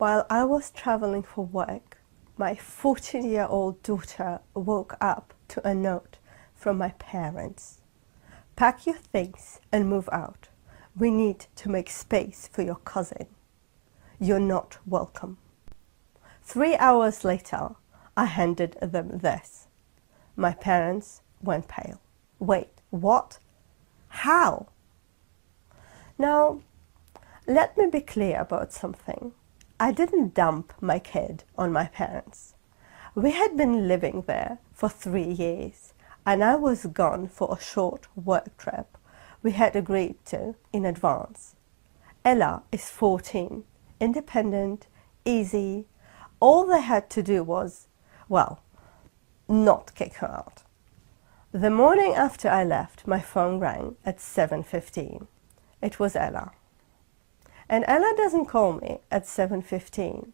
While I was traveling for work, my 14-year-old daughter woke up to a note from my parents. Pack your things and move out. We need to make space for your cousin. You're not welcome. 3 hours later, I handed them this. My parents went pale. Wait, what? How? Now, let me be clear about something. I didn't dump my kid on my parents. We had been living there for 3 years, and I was gone for a short work trip we had agreed to in advance. Ella is 14, independent, easy. All they had to do was, well, not kick her out. The morning after I left, my phone rang at 7:15. It was Ella. And Ella doesn't call me at 7:15.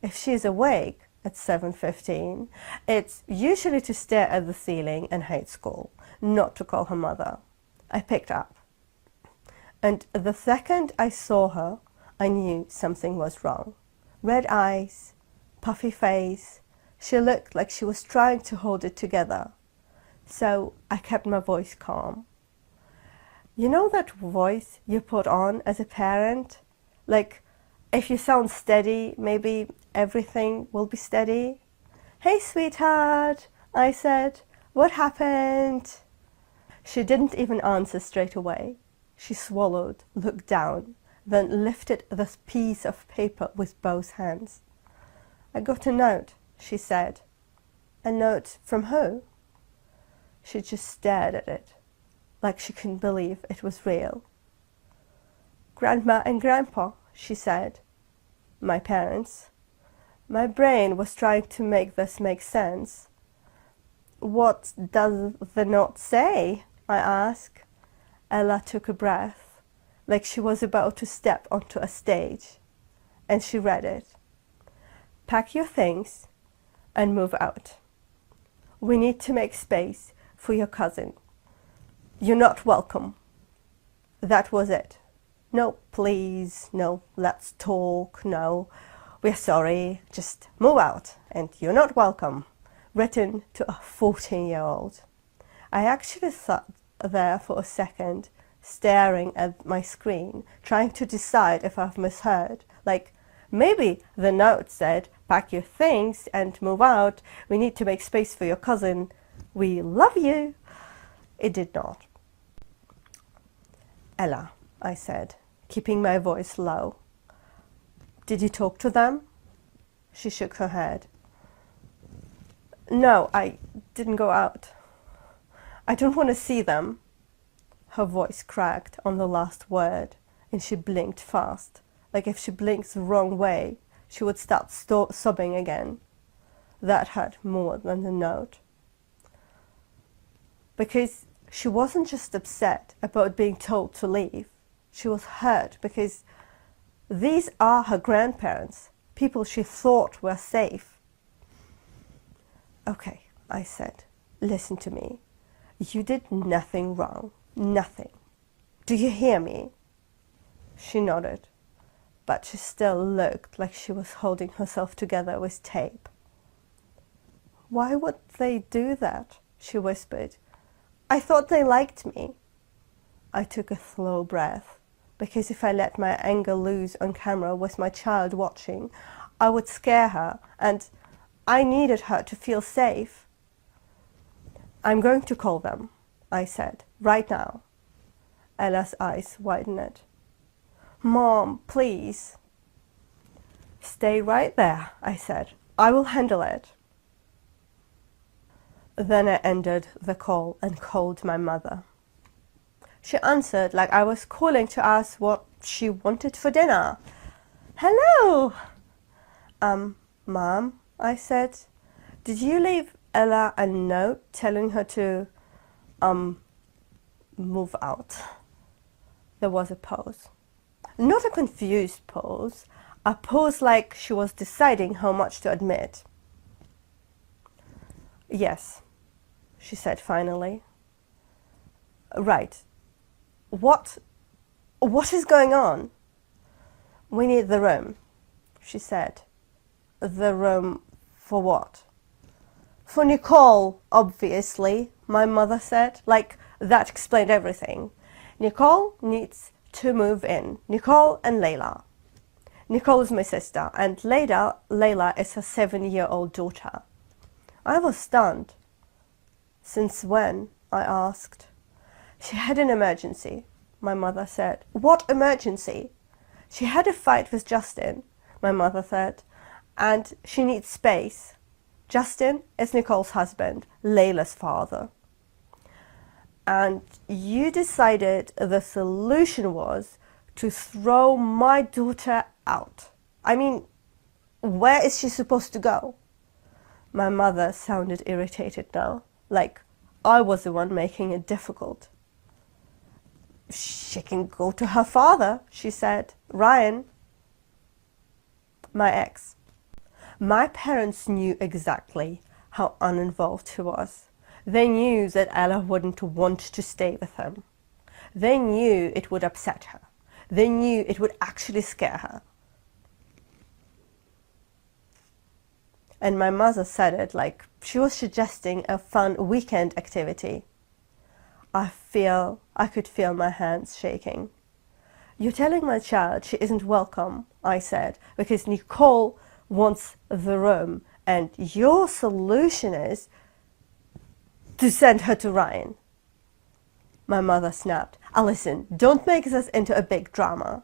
If she's awake at 7:15, it's usually to stare at the ceiling and hate school, not to call her mother. I picked up. And the second I saw her, I knew something was wrong. Red eyes, puffy face. She looked like she was trying to hold it together. So I kept my voice calm. You know that voice you put on as a parent? Like, if you sound steady, maybe everything will be steady. Hey, sweetheart, I said. What happened? She didn't even answer straight away. She swallowed, looked down, then lifted this piece of paper with both hands. I got a note, she said. A note from who? She just stared at it, like she couldn't believe it was real. Grandma and Grandpa, she said. My parents. My brain was trying to make this make sense. What does the note say? I asked. Ella took a breath, like she was about to step onto a stage, and she read it. Pack your things and move out. We need to make space for your cousin. You're not welcome. That was it. No, please, no, let's talk, no, we're sorry, just move out, and you're not welcome. Written to a 14-year-old. I actually sat there for a second, staring at my screen, trying to decide if I've misheard. Like, maybe the note said, pack your things and move out, we need to make space for your cousin, we love you. It did not. Ella, I said, keeping my voice low. Did you talk to them? She shook her head. No, I didn't go out. I don't want to see them. Her voice cracked on the last word, and she blinked fast, like if she blinked the wrong way, she would start sobbing again. That hurt more than the note. Because she wasn't just upset about being told to leave. She was hurt because these are her grandparents, people she thought were safe. Okay, I said, listen to me. You did nothing wrong, nothing. Do you hear me? She nodded, but she still looked like she was holding herself together with tape. Why would they do that? She whispered. I thought they liked me. I took a slow breath, because if I let my anger loose on camera with my child watching, I would scare her, and I needed her to feel safe. I'm going to call them, I said, right now. Ella's eyes widened. Mom, please. Stay right there, I said. I will handle it. Then I ended the call and called my mother. She answered like I was calling to ask what she wanted for dinner. Hello! Mom, I said, did you leave Ella a note telling her to, move out? There was a pause. Not a confused pause, a pause like she was deciding how much to admit. Yes, she said finally. Right. What is going on? We need the room, she said. The room for what? For Nicole, obviously, my mother said. Like, that explained everything. Nicole needs to move in. Nicole and Layla. Nicole is my sister, and Layla is her 7-year-old daughter. I was stunned. Since when? I asked. She had an emergency, my mother said. What emergency? She had a fight with Justin, my mother said, and she needs space. Justin is Nicole's husband, Layla's father. And you decided the solution was to throw my daughter out. I mean, where is she supposed to go? My mother sounded irritated now, like I was the one making it difficult. She can go to her father, she said. Ryan, my ex. My parents knew exactly how uninvolved he was. They knew that Ella wouldn't want to stay with him. They knew it would upset her. They knew it would actually scare her. And my mother said it like she was suggesting a fun weekend activity. I could feel my hands shaking. You're telling my child she isn't welcome, I said, because Nicole wants the room, and your solution is to send her to Ryan. My mother snapped. Listen, don't make this into a big drama.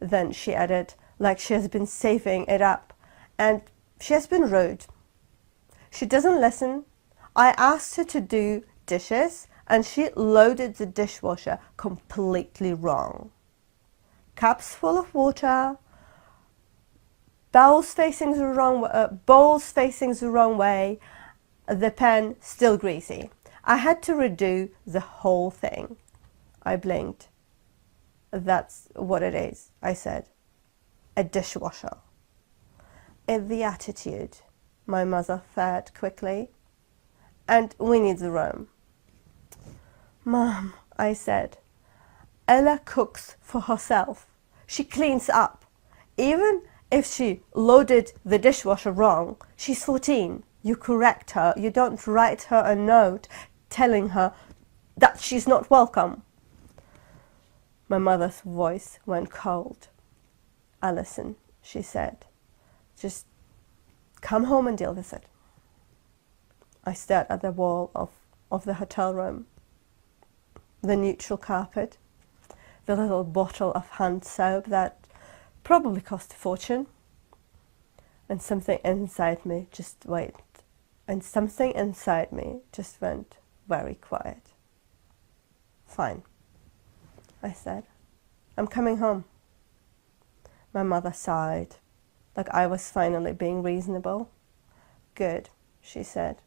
Then she added, like she has been saving it up, and she has been rude. She doesn't listen. I asked her to do dishes, and she loaded the dishwasher completely wrong. Cups full of water, bowls facing the wrong way, the pan still greasy. I had to redo the whole thing. I blinked. That's what it is, I said. A dishwasher. It's the attitude, my mother said quickly. And we need the room. Mom, I said, Ella cooks for herself. She cleans up. Even if she loaded the dishwasher wrong, she's 14. You correct her. You don't write her a note telling her that she's not welcome. My mother's voice went cold. Alison, she said, just come home and deal with it. I stared at the wall of the hotel room. The neutral carpet, the little bottle of hand soap that probably cost a fortune, and something inside me just went very quiet. Fine, I said. I'm coming home. My mother sighed, like I was finally being reasonable. Good, she said.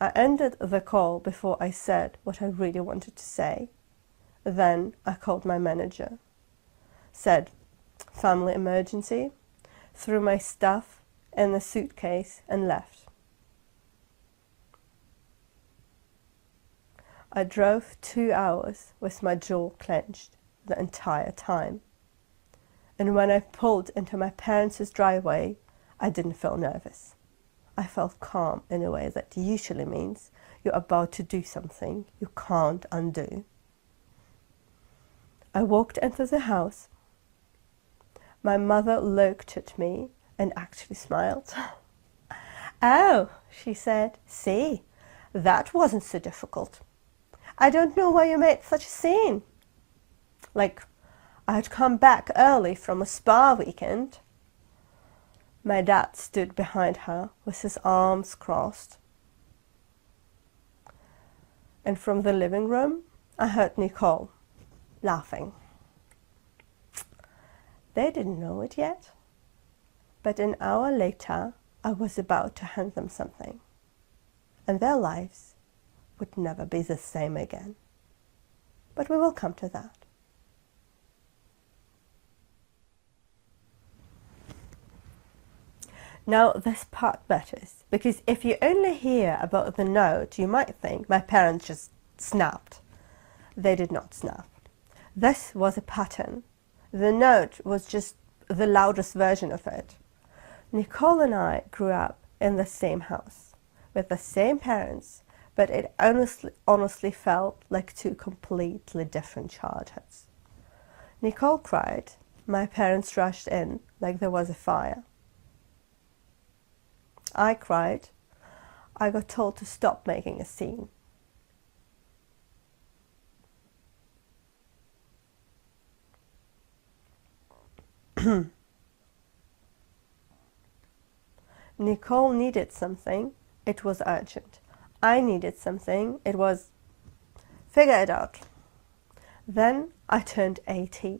I ended the call before I said what I really wanted to say. Then I called my manager, said, family emergency, threw my stuff in the suitcase and left. I drove 2 hours with my jaw clenched the entire time. And when I pulled into my parents' driveway, I didn't feel nervous. I felt calm in a way that usually means you're about to do something you can't undo. I walked into the house. My mother looked at me and actually smiled. Oh, she said, see, that wasn't so difficult. I don't know why you made such a scene. Like, I had come back early from a spa weekend. My dad stood behind her with his arms crossed. And from the living room, I heard Nicole laughing. They didn't know it yet, but an hour later, I was about to hand them something, and their lives would never be the same again. But we will come to that. Now, this part matters, because if you only hear about the note, you might think my parents just snapped. They did not snap. This was a pattern. The note was just the loudest version of it. Nicole and I grew up in the same house, with the same parents, but it honestly felt like two completely different childhoods. Nicole cried. My parents rushed in like there was a fire. I cried. I got told to stop making a scene. Nicole needed something. It was urgent. I needed something. It was figure it out. Then I turned 18.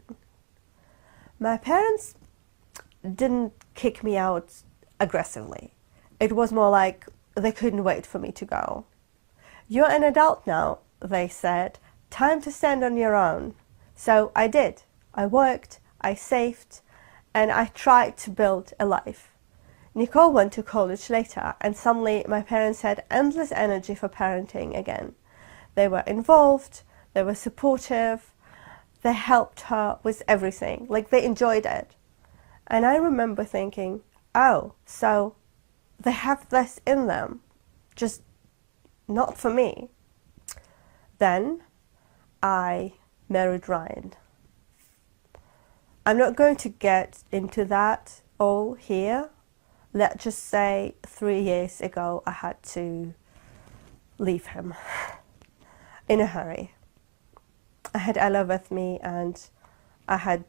My parents didn't kick me out aggressively. It was more like they couldn't wait for me to go. You're an adult now, they said. Time to stand on your own. So I did. I worked, I saved, and I tried to build a life. Nicole went to college later, and suddenly my parents had endless energy for parenting again. They were involved, they were supportive, they helped her with everything, like they enjoyed it. And I remember thinking, oh, so they have this in them, just not for me. Then I married Ryan. I'm not going to get into that all here. Let's just say 3 years ago I had to leave him in a hurry. I had Ella with me and I had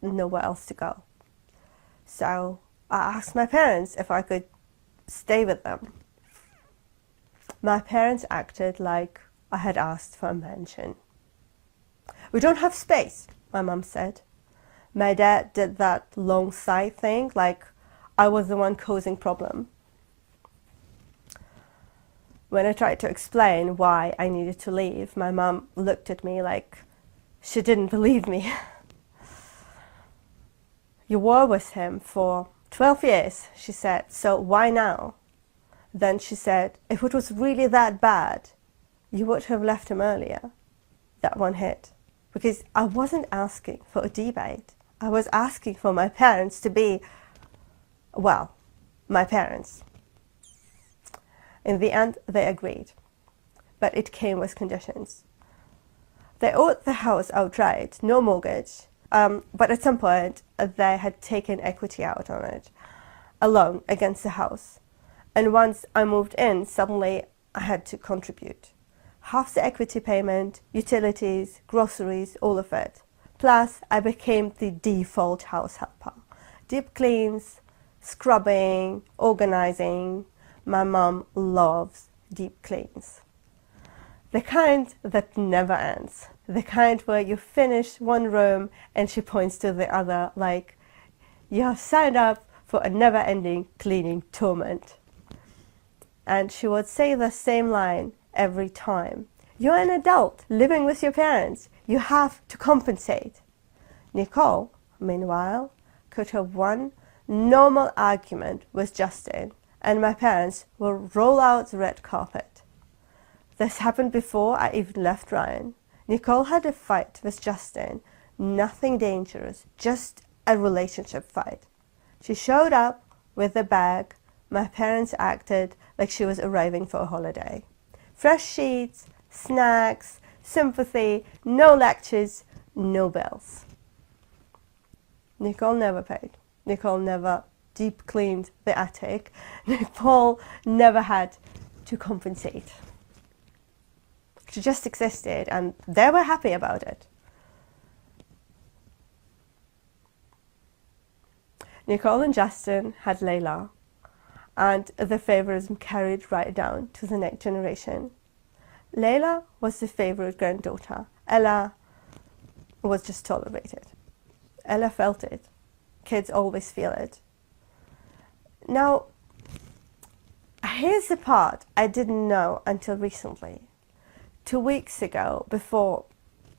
nowhere else to go. So I asked my parents if I could stay with them. My parents acted like I had asked for a mansion. We don't have space, my mum said. My dad did that long sigh thing, like I was the one causing problem. When I tried to explain why I needed to leave, my mum looked at me like she didn't believe me. You were with him for 12 years, she said, so why now? Then she said, if it was really that bad, you would have left him earlier. That one hit. Because I wasn't asking for a debate. I was asking for my parents to be, well, my parents. In the end, they agreed. But it came with conditions. They owed the house outright, no mortgage. But at some point, they had taken equity out on it, a loan against the house. And once I moved in, suddenly I had to contribute. Half the equity payment, utilities, groceries, all of it. Plus, I became the default house helper. Deep cleans, scrubbing, organizing. My mom loves deep cleans. The kind that never ends. The kind where you finish one room and she points to the other like, you have signed up for a never-ending cleaning torment. And she would say the same line every time. You're an adult living with your parents. You have to compensate. Nicole, meanwhile, could have one normal argument with Justin, and my parents will roll out the red carpet. This happened before I even left Ryan. Nicole had a fight with Justin, nothing dangerous, just a relationship fight. She showed up with a bag. My parents acted like she was arriving for a holiday. Fresh sheets, snacks, sympathy, no lectures, no bills. Nicole never paid. Nicole never deep cleaned the attic. Nicole never had to compensate. She just existed and they were happy about it. Nicole and Justin had Layla, and the favorism carried right down to the next generation. Layla was the favorite granddaughter. Ella was just tolerated. Ella felt it. Kids always feel it. Now, here's the part I didn't know until recently. 2 weeks ago, before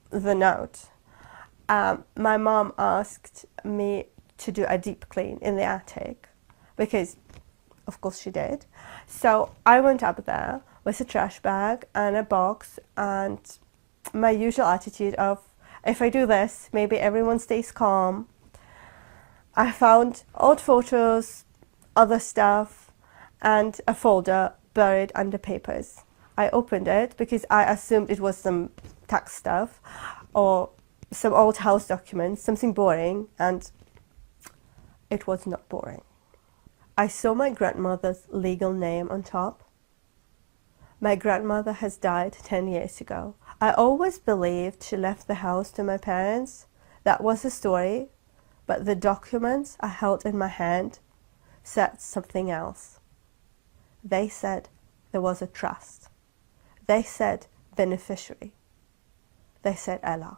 the note, my mom asked me to do a deep clean in the attic because, of course, she did. So I went up there with a trash bag and a box and my usual attitude of, if I do this, maybe everyone stays calm. I found old photos, other stuff, and a folder buried under papers. I opened it because I assumed it was some tax stuff or some old house documents, something boring, and it was not boring. I saw my grandmother's legal name on top. My grandmother has died 10 years ago. I always believed she left the house to my parents. That was the story, but the documents I held in my hand said something else. They said there was a trust. They said beneficiary. They said Ella.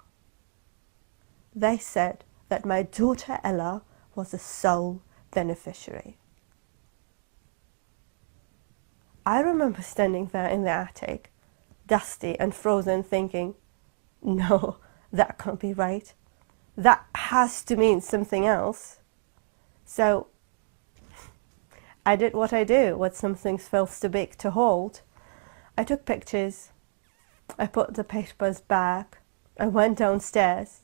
They said that my daughter Ella was the sole beneficiary. I remember standing there in the attic, dusty and frozen, thinking, no, that can't be right. That has to mean something else. So I did what I do when something feels too big to hold. I took pictures. I put the papers back. I went downstairs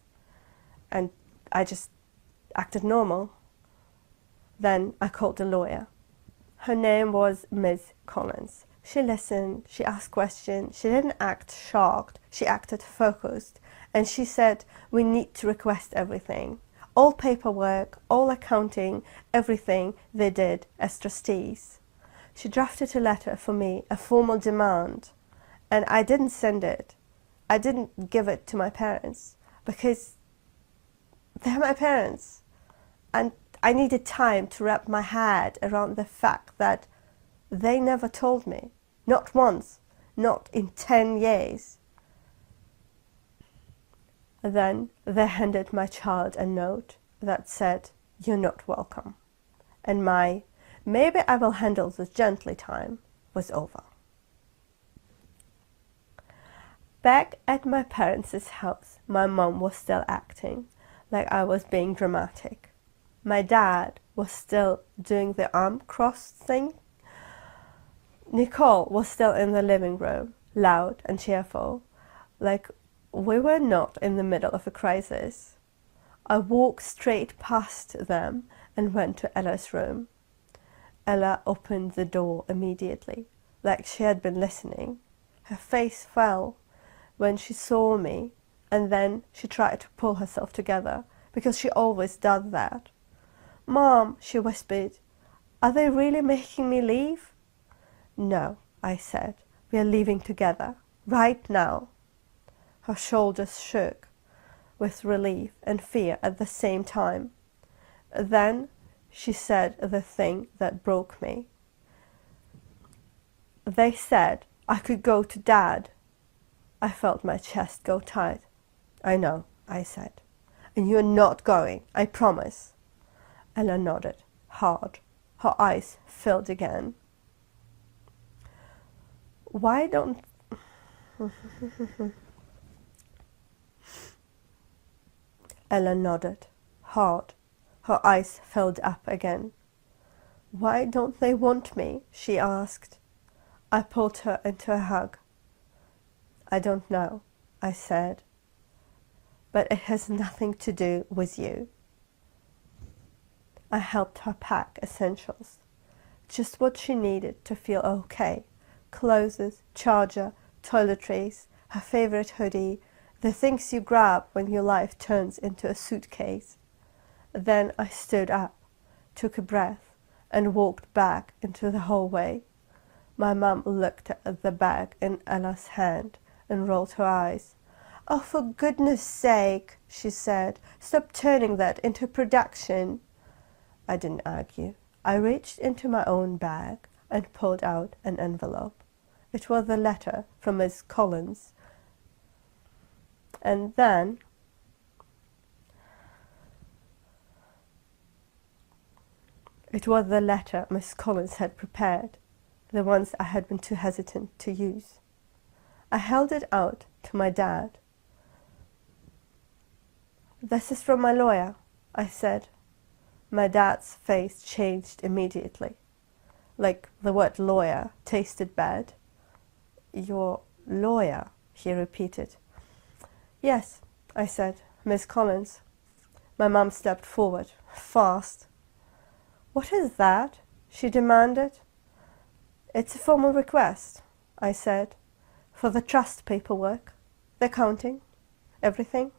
and I just acted normal. Then I called the lawyer. Her name was Ms. Collins. She listened, she asked questions, she didn't act shocked, she acted focused, and she said, we need to request everything. All paperwork, all accounting, everything they did as trustees. She drafted a letter for me, a formal demand, and I didn't send it. I didn't give it to my parents because they're my parents, and I needed time to wrap my head around the fact that they never told me, not once, not in 10 years. Then they handed my child a note that said, you're not welcome. And my, maybe I will handle this gently time was over. Back at my parents' house, my mom was still acting like I was being dramatic. My dad was still doing the arm cross thing. Nicole was still in the living room, loud and cheerful, like we were not in the middle of a crisis. I walked straight past them and went to Ella's room. Ella opened the door immediately, like she had been listening. Her face fell when she saw me, and then she tried to pull herself together, because she always does that. Mom, she whispered, are they really making me leave? No, I said, we are leaving together, right now. Her shoulders shook with relief and fear at the same time. Then she said the thing that broke me. They said I could go to Dad. I felt my chest go tight. I know, I said. And you're not going, I promise. Ella nodded, hard. Her eyes filled again. Why don't... Ella nodded, hard. Her eyes filled up again. Why don't they want me? She asked. I pulled her into a hug. I don't know, I said. But it has nothing to do with you. I helped her pack essentials, just what she needed to feel okay. Clothes, charger, toiletries, her favorite hoodie, the things you grab when your life turns into a suitcase. Then I stood up, took a breath, and walked back into the hallway. My mum looked at the bag in Ella's hand and rolled her eyes. Oh, for goodness sake, she said, stop turning that into production. I didn't argue. I reached into my own bag and pulled out an envelope. It was a letter from Miss Collins. And then it was the letter Miss Collins had prepared, the ones I had been too hesitant to use. I held it out to my dad. This is from my lawyer, I said. My dad's face changed immediately, like the word lawyer tasted bad. Your lawyer, he repeated. Yes, I said, Miss Collins. My mum stepped forward, fast. What is that? she demanded. It's a formal request, I said, for the trust paperwork, the accounting, everything.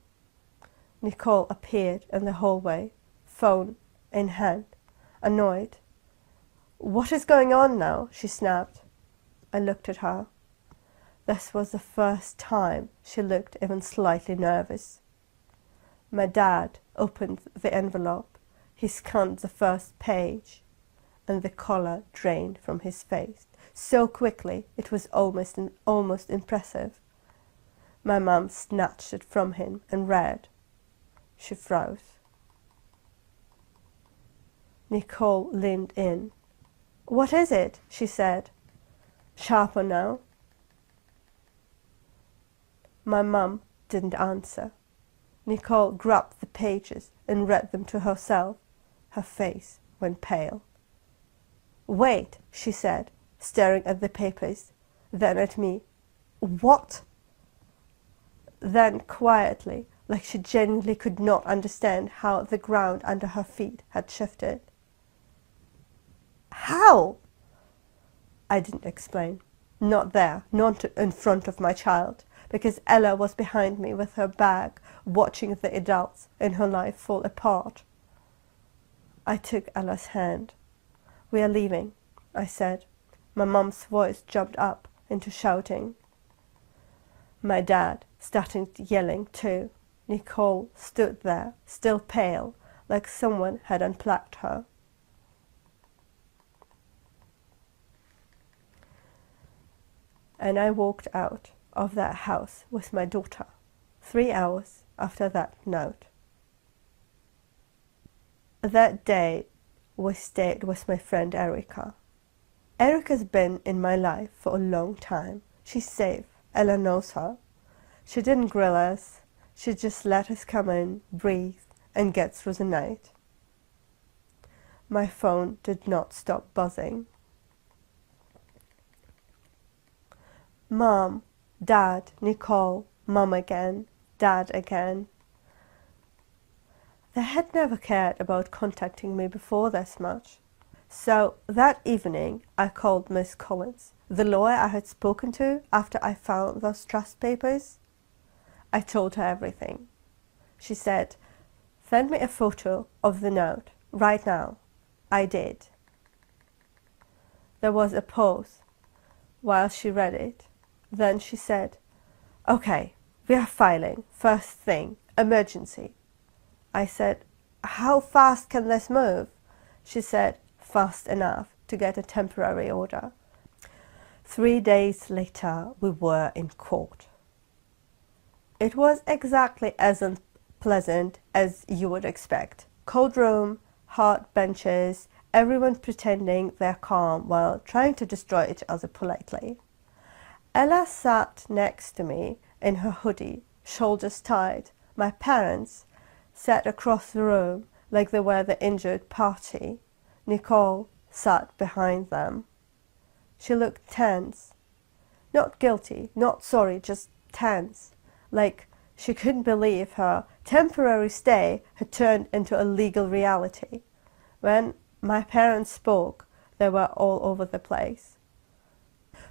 Nicole appeared in the hallway, phone in hand, annoyed. What is going on now? She snapped. I looked at her. This was the first time she looked even slightly nervous. My dad opened the envelope. He scanned the first page, and the colour drained from his face so quickly it was almost impressive. My mum snatched it from him and read. She froze. Nicole leaned in. What is it? She said. Sharper now. My mum didn't answer. Nicole grabbed the pages and read them to herself. Her face went pale. Wait, she said, staring at the papers, then at me. What? Then quietly, like she genuinely could not understand how the ground under her feet had shifted. How? I didn't explain. Not there, not in front of my child, because Ella was behind me with her bag, watching the adults in her life fall apart. I took Ella's hand. We are leaving, I said. My mum's voice jumped up into shouting. My dad started yelling too. Nicole stood there, still pale, like someone had unplugged her. And I walked out of that house with my daughter 3 hours after that note. That day, we stayed with my friend Erica. Erica's been in my life for a long time. She's safe. Ella knows her. She didn't grill us. She just let us come in, breathe, and get through the night. My phone did not stop buzzing. Mom, Dad, Nicole, Mom again, Dad again. They had never cared about contacting me before this much. So that evening I called Miss Collins, the lawyer I had spoken to after I found those trust papers. I told her everything. She said, send me a photo of the note right now. I did. There was a pause while she read it. Then she said, okay, we are filing. First thing, emergency. I said, how fast can this move? She said, fast enough to get a temporary order. 3 days later, we were in court. It was exactly as unpleasant as you would expect. Cold room, hard benches, everyone pretending they're calm while trying to destroy each other politely. Ella sat next to me in her hoodie, shoulders tied. My parents sat across the room like they were the injured party. Nicole sat behind them. She looked tense. Not guilty, not sorry, just tense. Like she couldn't believe her temporary stay had turned into a legal reality. When my parents spoke, they were all over the place.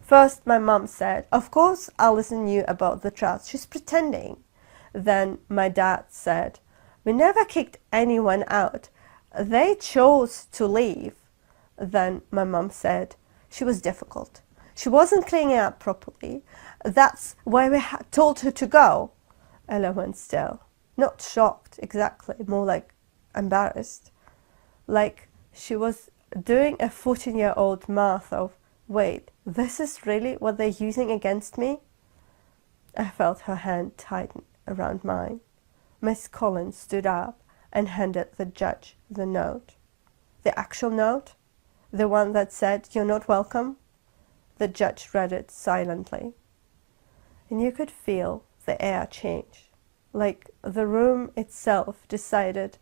First, my mum said, of course Alison knew about the trust. She's pretending. Then my dad said, we never kicked anyone out. They chose to leave. Then my mum said, she was difficult. She wasn't cleaning up properly. That's why we told her to go. Ella went still. Not shocked exactly, more like embarrassed. Like she was doing a 14-year-old math of, wait, this is really what they're using against me? I felt her hand tighten around mine. Miss Collins stood up and handed the judge the note. The actual note? The one that said, you're not welcome? The judge read it silently. And you could feel the air change, like the room itself decided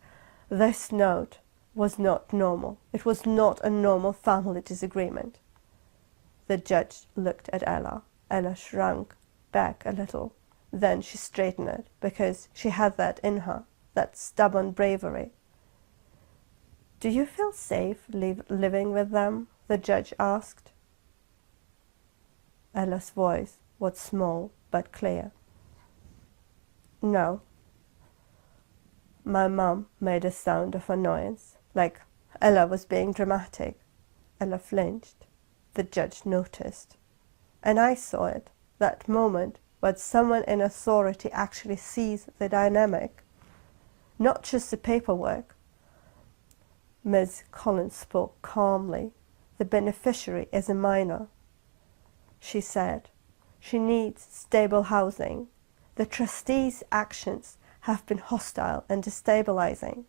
this note was not normal. It was not a normal family disagreement. The judge looked at Ella. Ella shrunk back a little. Then she straightened it because she had that in her, that stubborn bravery. Do you feel safe living with them? The judge asked. Ella's voice was small but clear. No. My mum made a sound of annoyance, like Ella was being dramatic. Ella flinched. The judge noticed. And I saw it, that moment when someone in authority actually sees the dynamic, not just the paperwork. Ms. Collins spoke calmly. The beneficiary is a minor. She said, she needs stable housing. The trustees' actions have been hostile and destabilizing.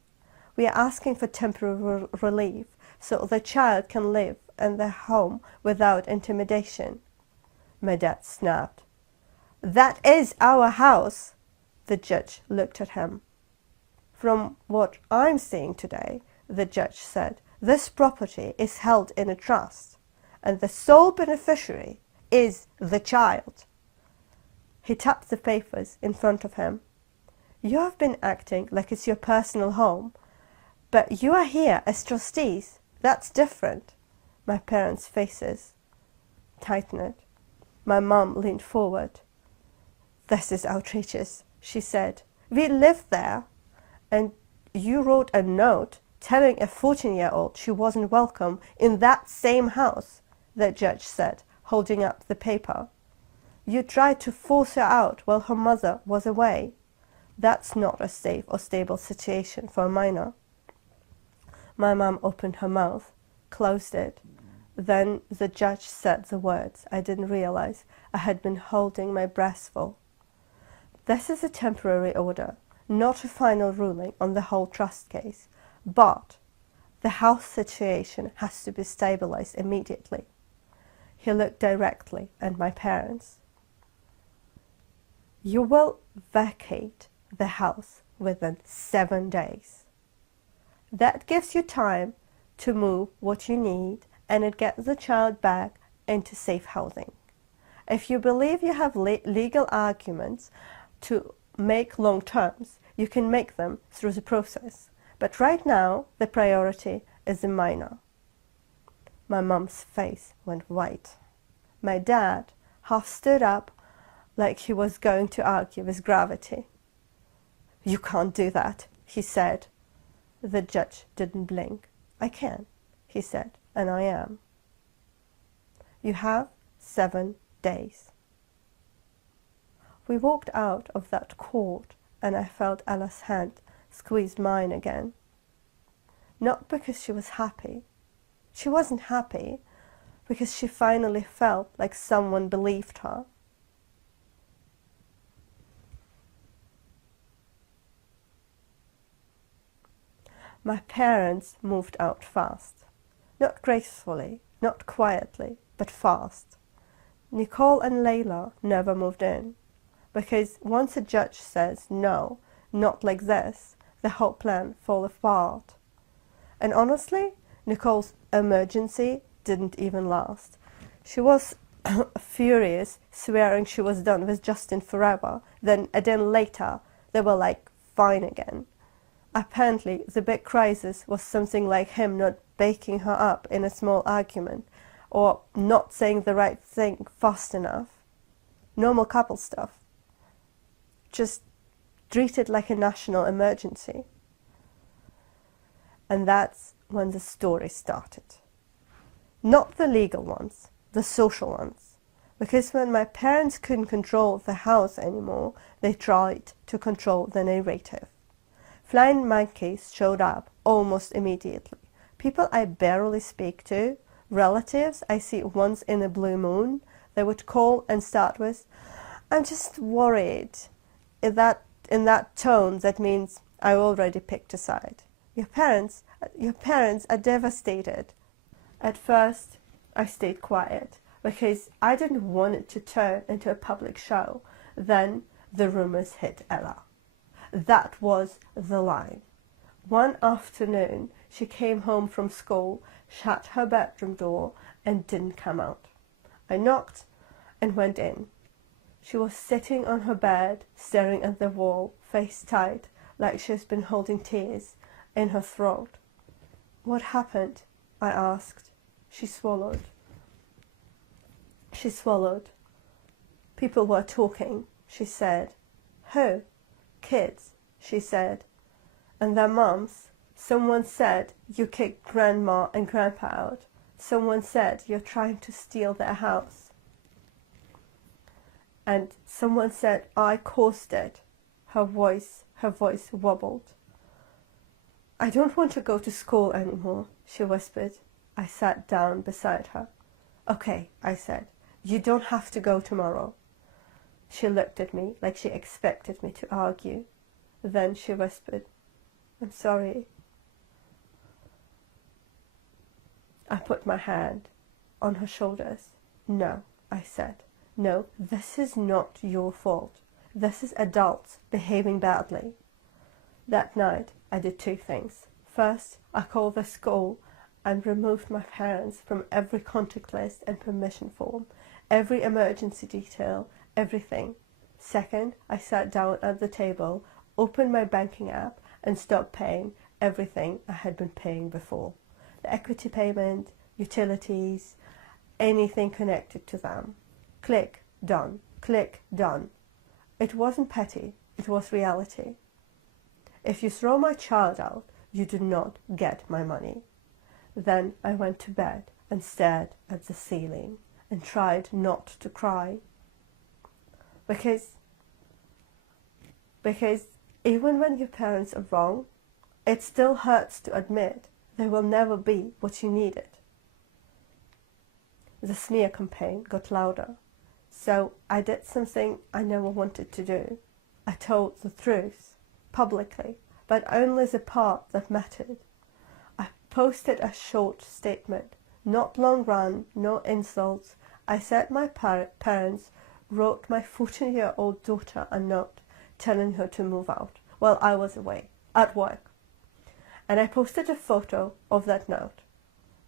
We are asking for temporary relief so the child can live in their home without intimidation. My dad snapped. That is our house. The judge looked at him. From what I'm seeing today, the judge said, this property is held in a trust, and the sole beneficiary is the child. He tapped the papers in front of him. You have been acting like it's your personal home, but you are here as trustees. That's different. My parents' faces tightened. My mum leaned forward. This is outrageous, she said. We lived there, and you wrote a note telling a 14-year-old she wasn't welcome in that same house, the judge said, holding up the paper. You tried to force her out while her mother was away. That's not a safe or stable situation for a minor. My mum opened her mouth, closed it. Then the judge said the words I didn't realize I had been holding my breath for. This is a temporary order, not a final ruling on the whole trust case, but the house situation has to be stabilized immediately. He looked directly at my parents. You will vacate the house within 7 days. That gives you time to move what you need, and it gets the child back into safe housing. If you believe you have legal arguments to make long terms, you can make them through the process. But right now, the priority is the minor. My mum's face went white. My dad half stood up like he was going to argue with gravity. You can't do that, he said. The judge didn't blink. I can, he said, and I am. You have 7 days. We walked out of that court, and I felt Ella's hand squeeze mine again. Not because she was happy. She wasn't happy because she finally felt like someone believed her. My parents moved out fast. Not gracefully, not quietly, but fast. Nicole and Layla never moved in, because once a judge says no, not like this, the whole plan falls apart. And honestly, Nicole's emergency didn't even last. She was furious, swearing she was done with Justin forever. Then a day later, they were like fine again. Apparently, the big crisis was something like him not backing her up in a small argument, or not saying the right thing fast enough. Normal couple stuff. Just treated like a national emergency. And that's when the story started. Not the legal ones, the social ones. Because when my parents couldn't control the house anymore, they tried to control the narrative. Flying monkeys showed up almost immediately. People I barely speak to, relatives I see once in a blue moon, they would call and start with, I'm just worried. In that tone, that means I already picked a side. Your parents are devastated. At first, I stayed quiet because I didn't want it to turn into a public show. Then the rumors hit Ella. That was the line. One afternoon, she came home from school, shut her bedroom door, and didn't come out. I knocked and went in. She was sitting on her bed, staring at the wall, face tight, like she's been holding tears in her throat. What happened? I asked. She swallowed. She swallowed. People were talking, she said. Who? Kids, she said. And their mums. Someone said you kicked Grandma and Grandpa out. Someone said you're trying to steal their house. And someone said I caused it. Her voice wobbled. I don't want to go to school anymore, she whispered. I sat down beside her. Okay, I said. You don't have to go tomorrow. She looked at me like she expected me to argue. Then she whispered, I'm sorry. I put my hand on her shoulders. No, I said. No, this is not your fault. This is adults behaving badly. That night, I did two things. First, I called the school and removed my parents from every contact list and permission form, every emergency detail, everything. Second, I sat down at the table, opened my banking app, and stopped paying everything I had been paying before. The equity payment, utilities, anything connected to them. Click, done. Click, done. It wasn't petty, it was reality. If you throw my child out, you do not get my money. Then I went to bed and stared at the ceiling and tried not to cry. Because even when your parents are wrong, it still hurts to admit they will never be what you needed. The smear campaign got louder, so I did something I never wanted to do. I told the truth, publicly, but only the part that mattered. I posted a short statement, not long run, no insults. I said my parents wrote my 14-year-old daughter a note telling her to move out while I was away, at work. And I posted a photo of that note.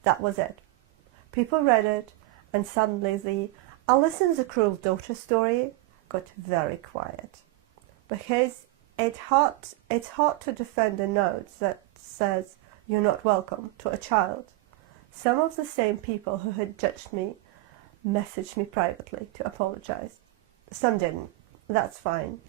That was it. People read it, and suddenly the Alison's a cruel daughter story got very quiet. Because it's hard to defend a note that says you're not welcome to a child. Some of the same people who had judged me messaged me privately to apologize. Some didn't. That's fine.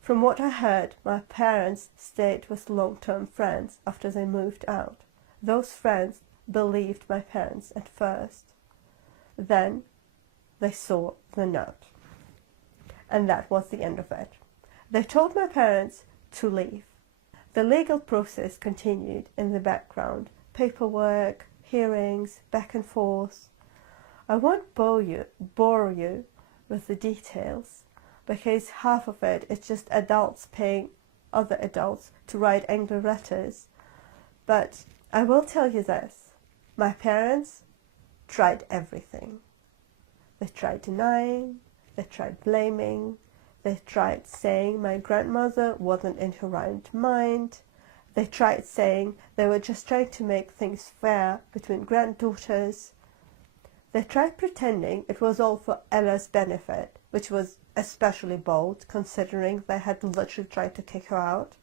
From what I heard, my parents stayed with long-term friends after they moved out. Those friends believed my parents at first. Then they saw the note. And that was the end of it. They told my parents to leave. The legal process continued in the background. Paperwork, hearings, back and forth. I won't bore you with the details, because half of it is just adults paying other adults to write angry letters. But I will tell you this. My parents tried everything. They tried denying, they tried blaming, they tried saying my grandmother wasn't in her right mind. They tried saying they were just trying to make things fair between granddaughters. They tried pretending it was all for Ella's benefit, which was especially bold considering they had literally tried to kick her out.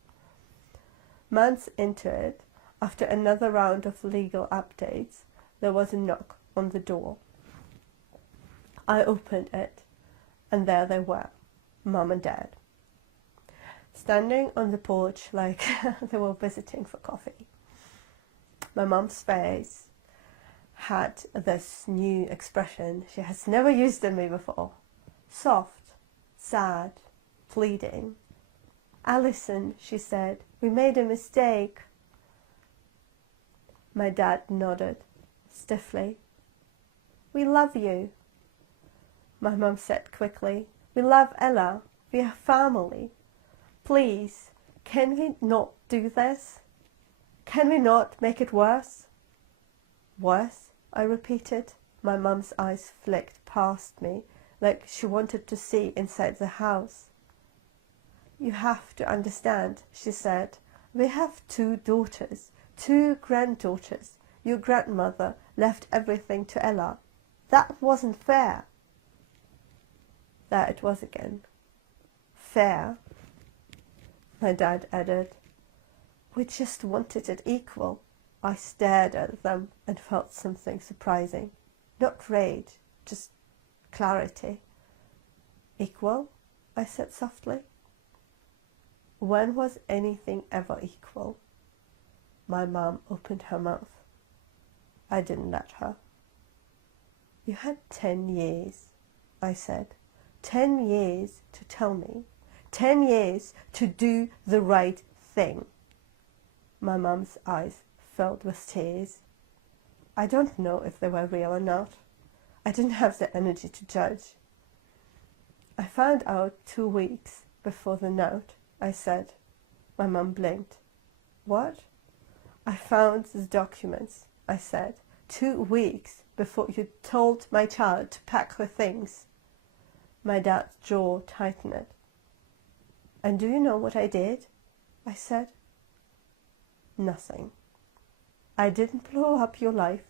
Months into it, after another round of legal updates, there was a knock on the door. I opened it, and there they were, Mum and Dad, standing on the porch like they were visiting for coffee. My mum's face had this new expression she has never used in me before. Soft, sad, pleading. Alison, she said, we made a mistake. My dad nodded, stiffly. We love you. My mum said quickly, we love Ella. We are family. Please, can we not do this? Can we not make it worse? Worse? I repeated. My mum's eyes flicked past me, like she wanted to see inside the house. You have to understand, she said. We have 2 daughters, 2 granddaughters. Your grandmother left everything to Ella. That wasn't fair. There it was again. Fair? My dad added. We just wanted it equal. I stared at them and felt something surprising. Not rage, just clarity. Equal? I said softly. When was anything ever equal? My mom opened her mouth. I didn't let her. You had 10 years, I said. 10 years to tell me. 10 years to do the right thing. My mom's eyes filled with tears. I don't know if they were real or not. I didn't have the energy to judge. I found out 2 weeks before the note, I said. My mum blinked. What? I found the documents, I said, 2 weeks before you told my child to pack her things. My dad's jaw tightened. And do you know what I did? I said. Nothing. I didn't blow up your life.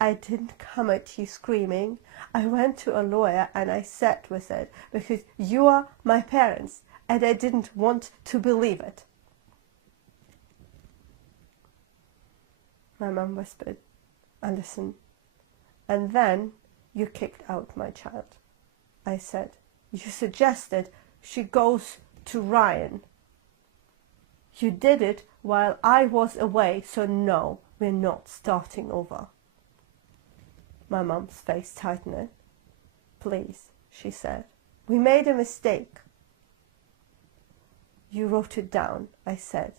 I didn't come at you screaming. I went to a lawyer and I sat with it because you are my parents and I didn't want to believe it. My mum whispered, I listened. And then you kicked out my child. I said, you suggested she goes to Ryan. You did it while I was away, so no, we're not starting over. My mum's face tightened. Please, she said, we made a mistake. You wrote it down, I said.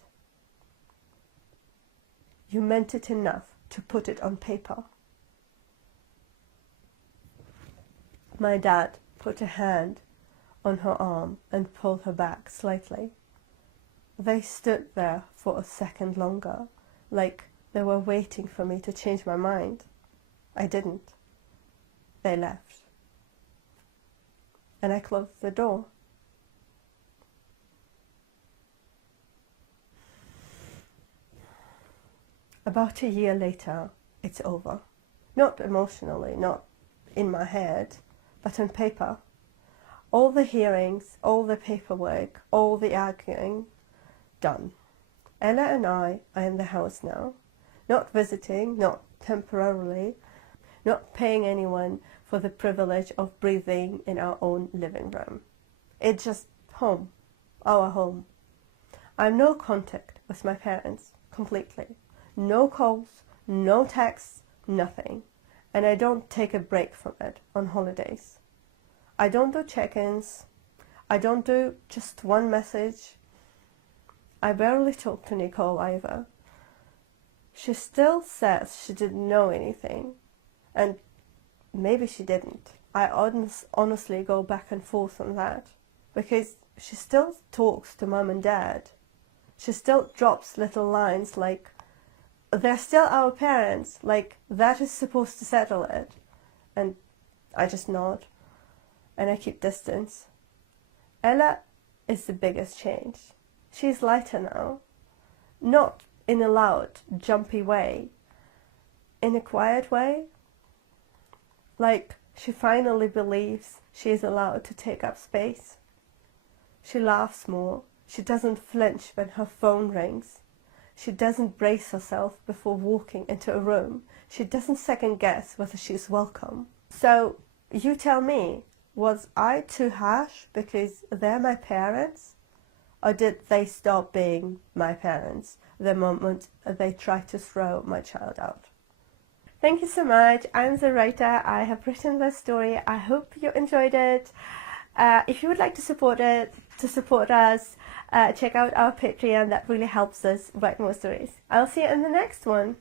You meant it enough to put it on paper. My dad put a hand on her arm and pulled her back slightly. They stood there for a second longer, like they were waiting for me to change my mind. I didn't. They left. And I closed the door. About a year later, it's over. Not emotionally, not in my head, but on paper. All the hearings, all the paperwork, all the arguing, done. Ella and I are in the house now, not visiting, not temporarily, not paying anyone for the privilege of breathing in our own living room. It's just home, our home. I'm no contact with my parents, completely. No calls, no texts, nothing. And I don't take a break from it on holidays. I don't do check-ins. I don't do just one message. I barely talk to Nicole either. She still says she didn't know anything. And maybe she didn't. I honestly go back and forth on that. Because she still talks to mum and dad. She still drops little lines like, they're still our parents, like that is supposed to settle it. And I just nod. And I keep distance. Ella is the biggest change. She's lighter now. Not in a loud, jumpy way. In a quiet way. Like she finally believes she is allowed to take up space. She laughs more. She doesn't flinch when her phone rings. She doesn't brace herself before walking into a room. She doesn't second guess whether she's welcome. So you tell me, was I too harsh because they're my parents? Or did they stop being my parents the moment they tried to throw my child out? Thank you so much. I'm the writer. I have written this story. I hope you enjoyed it. If you would like to support us, check out our Patreon. That really helps us write more stories. I'll see you in the next one.